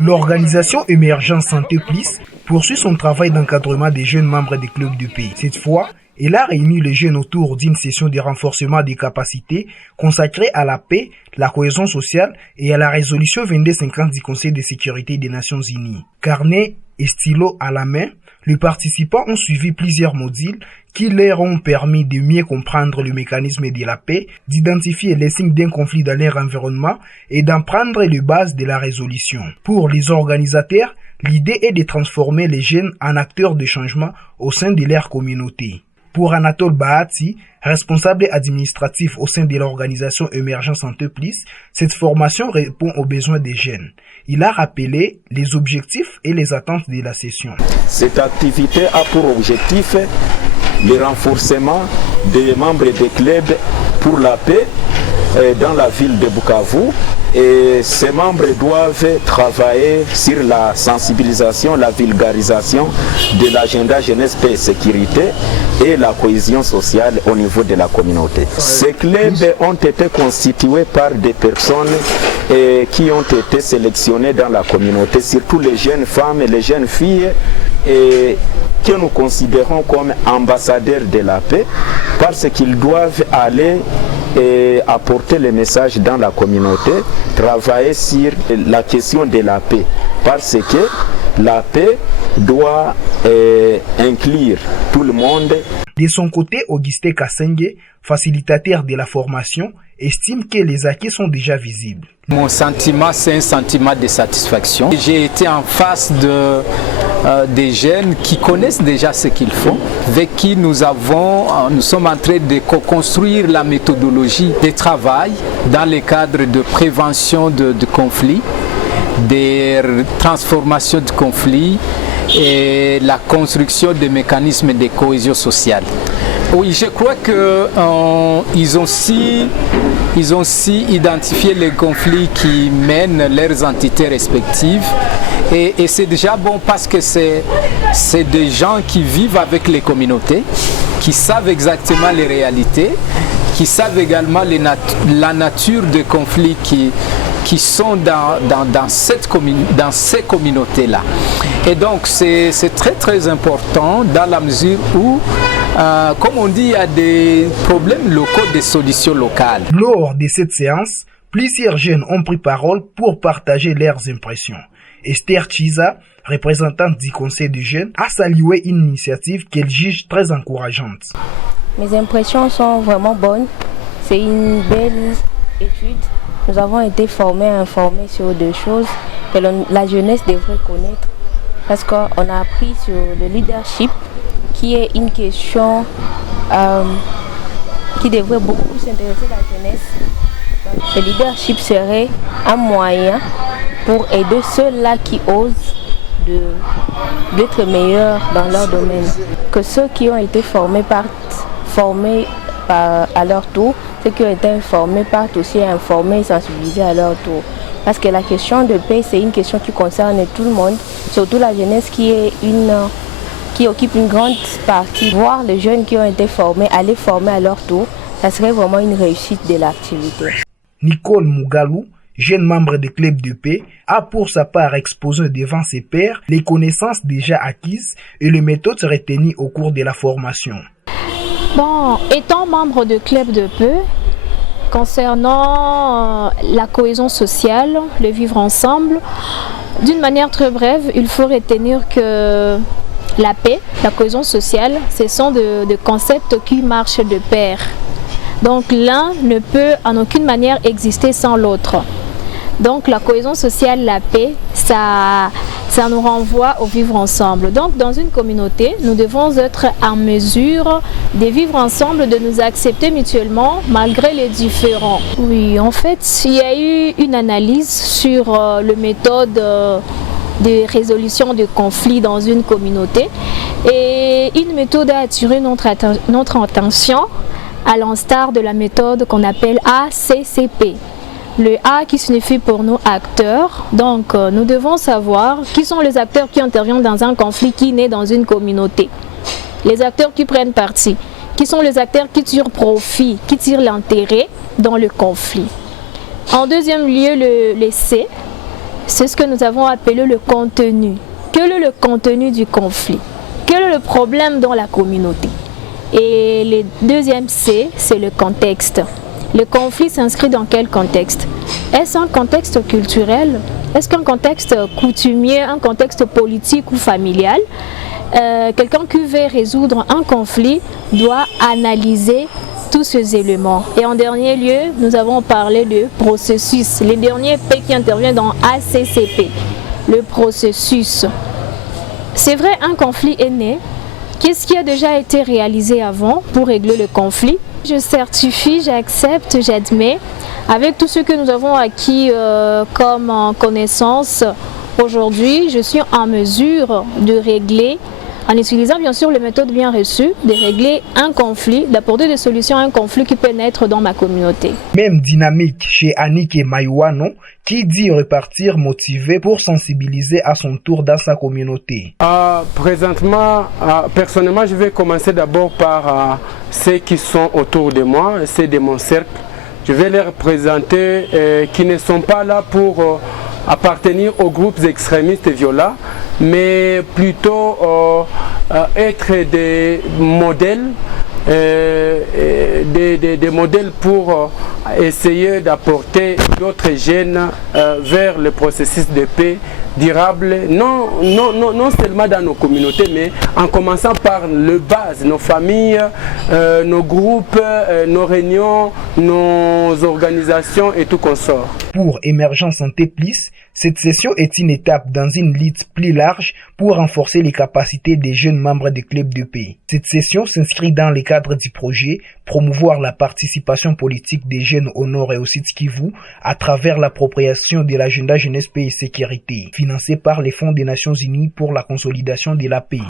L'organisation Émergence Santé Plus poursuit son travail d'encadrement des jeunes membres des clubs de paix. Cette fois, elle a réuni les jeunes autour d'une session de renforcement des capacités consacrée à la paix, la cohésion sociale et à la résolution 2250 du Conseil de sécurité des Nations Unies. Carnet et stylo à la main, les participants ont suivi plusieurs modules qui leur ont permis de mieux comprendre le mécanisme de la paix, d'identifier les signes d'un conflit dans leur environnement et d'en prendre les bases de la résolution. Pour les organisateurs, l'idée est de transformer les jeunes en acteurs de changement au sein de leur communauté. Pour Anatole Bahati, responsable administratif au sein de l'organisation Émergence Santé Plus, cette formation répond aux besoins des jeunes. Il a rappelé les objectifs et les attentes de la session. Cette activité a pour objectif le renforcement des membres des clubs pour la paix dans la ville de Bukavu. Et ces membres doivent travailler sur la sensibilisation, la vulgarisation de l'agenda jeunesse, paix et sécurité et la cohésion sociale au niveau de la communauté. Ces clubs ont été constitués par des personnes qui ont été sélectionnées dans la communauté, surtout les jeunes femmes et les jeunes filles et que nous considérons comme ambassadeurs de la paix parce qu'ils doivent aller et apporter le message dans la communauté, travailler sur la question de la paix, parce que la paix doit inclure tout le monde. De son côté, Augustin Kassenge, facilitateur de la formation, estime que les acquis sont déjà visibles. Mon sentiment, c'est un sentiment de satisfaction. J'ai été en face des jeunes qui connaissent déjà ce qu'ils font, avec qui nous sommes en train de construire la méthodologie de travail dans le cadre de prévention de conflits, de transformation de conflits et la construction des mécanismes de cohésion sociale. Oui, je crois qu'ils ont aussi identifié les conflits qui mènent leurs entités respectives. Et c'est déjà bon parce que c'est des gens qui vivent avec les communautés, qui savent exactement les réalités, qui savent également la nature des conflits qui sont dans ces communautés-là. Et donc c'est très très important dans la mesure où, comme on dit, il y a des problèmes locaux, des solutions locales. Lors de cette séance, plusieurs jeunes ont pris parole pour partager leurs impressions. Esther Chiza, représentante du Conseil des jeunes, a salué une initiative qu'elle juge très encourageante. Mes impressions sont vraiment bonnes. C'est une belle étude. Nous avons été informés sur des choses que la jeunesse devrait connaître. Parce qu'on a appris sur le leadership, qui est une question qui devrait beaucoup s'intéresser à la jeunesse. Donc, le leadership serait un moyen pour aider ceux-là qui osent d'être meilleurs dans leur domaine. Que ceux qui ont été formés à leur tour, ceux qui ont été informés partent aussi informer et sensibiliser à leur tour. Parce que la question de paix, c'est une question qui concerne tout le monde, surtout la jeunesse qui occupe une grande partie. Voir les jeunes qui ont été formés, aller former à leur tour, ça serait vraiment une réussite de l'activité. Nicole Mugalou, jeune membre du club de paix, a pour sa part exposé devant ses pairs les connaissances déjà acquises et les méthodes retenues au cours de la formation. Bon, étant membre du club de paix, concernant la cohésion sociale, le vivre ensemble, d'une manière très brève, il faut retenir que la paix, la cohésion sociale, ce sont des concepts qui marchent de pair. Donc l'un ne peut en aucune manière exister sans l'autre. Donc la cohésion sociale, la paix, ça nous renvoie au vivre ensemble. Donc dans une communauté, nous devons être en mesure de vivre ensemble, de nous accepter mutuellement malgré les différends. Oui, en fait, il y a eu une analyse sur les méthodes de résolution de conflits dans une communauté et une méthode a attiré notre attention à l'instar de la méthode qu'on appelle ACCP. Le A qui signifie pour nous acteurs, donc nous devons savoir qui sont les acteurs qui interviennent dans un conflit qui naît dans une communauté. Les acteurs qui prennent parti, qui sont les acteurs qui tirent profit, qui tirent l'intérêt dans le conflit. En deuxième lieu, le C c'est ce que nous avons appelé le contenu. Quel est le contenu du conflit? Quel est le problème dans la communauté? Et le deuxième C, c'est le contexte. Le conflit s'inscrit dans quel contexte? Est-ce un contexte culturel? Est-ce qu'un contexte coutumier, un contexte politique ou familial? Quelqu'un qui veut résoudre un conflit doit analyser tous ces éléments. Et en dernier lieu, nous avons parlé de processus. Le dernier P qui intervient dans ACCP, le processus. C'est vrai, un conflit est né. Qu'est-ce qui a déjà été réalisé avant pour régler le conflit? Je certifie, j'accepte, j'admets, avec tout ce que nous avons acquis comme connaissance aujourd'hui, je suis en mesure de régler, en utilisant bien sûr les méthodes bien reçues, de régler un conflit, d'apporter des solutions à un conflit qui peut naître dans ma communauté. Même dynamique chez Annick et Maïwano, qui dit repartir motivé pour sensibiliser à son tour dans sa communauté. Présentement, personnellement, je vais commencer d'abord par ceux qui sont autour de moi, ceux de mon cercle. Je vais les présenter qui ne sont pas là pour appartenir aux groupes extrémistes et violents, mais plutôt être des modèles, des modèles pour essayer d'apporter d'autres jeunes vers le processus de paix durable, non seulement dans nos communautés, mais en commençant par le base, nos familles, nos groupes, nos réunions, nos organisations et tout consort. Pour Émergence Santé Plus, cette session est une étape dans une lutte plus large pour renforcer les capacités des jeunes membres des clubs de paix. Cette session s'inscrit dans le cadre du projet promouvoir la participation politique des jeunes au Nord et au Sud Kivu à travers l'appropriation de l'agenda jeunesse, paix et sécurité, financé par les Fonds des Nations Unies pour la consolidation de la paix.